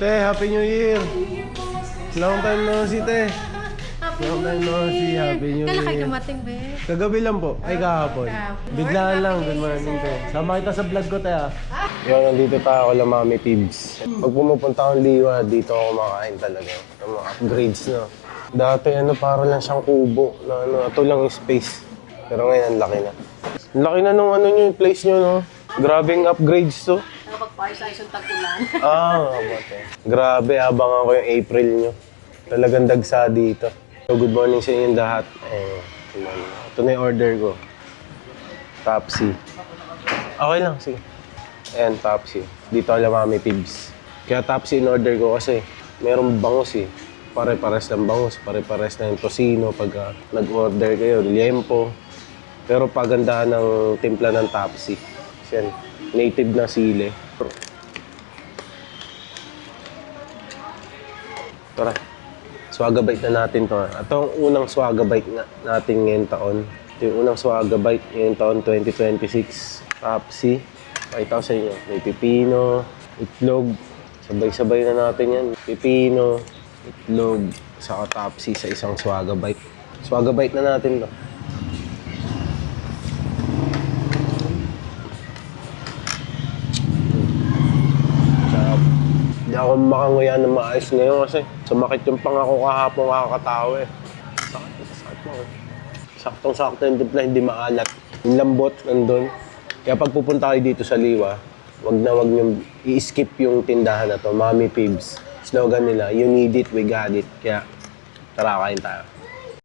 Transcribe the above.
Te, Happy New Year! Long time no see, te. Long time no see, Happy New Year. Kailan kayo dumating, be? Kagabi lang po, ay kahapon. Biglaan lang, good morning, te. Sama kita sa vlog ko, te, ha. Yan, nandito tayo kala Mami Pibs. Pag pumupunta akong Liwa, dito ako kumakain talaga. Ng mga upgrades, no. Dati, para lang siyang kubo. Na, ito lang yung space. Pero ngayon, ang laki na. Ang laki na nung yung place nyo, no. Grabing upgrades to. Pagpa-ayos-ayos yung tag-ulan. Mate. Grabe, abangan ko yung April nyo. Talagang dagsa dito. So, good morning sa inyong lahat. Ito na yung order ko. Topsy. Okay lang, sige. Ayan, Topsy. Dito ala Mami Pibs. Kaya Topsy in order ko kasi merong bangus eh. Pare-pares ng bangus, pare-pares ng tocino pag nag-order kayo, liempo. Pero pagandahan ng timpla ng Topsy. Yan, native na sili. Tara, swagabite na natin to. Ito ang unang swagabite natin ngayong taon. Ito yung unang swagabite ngayong taon 2026. Topsy. Pakita ko sa inyo. May pipino, itlog. Sabay-sabay na natin yan. Pipino, itlog, saka Topsy sa isang swagabite. Swagabite na natin to. Hindi ako makanguya ng maayos ngayon kasi sumakit yung pangako kahapon kakatawa eh. Sakit mo eh. Saktong-sakto yung timpla, hindi maalat. Yung lambot nandun. Kaya pag pupunta kayo dito sa Liwa, wag nyo i-skip yung tindahan na to, Mami Pibs. Slogan nila, you need it, we got it. Kaya tara, kain tayo.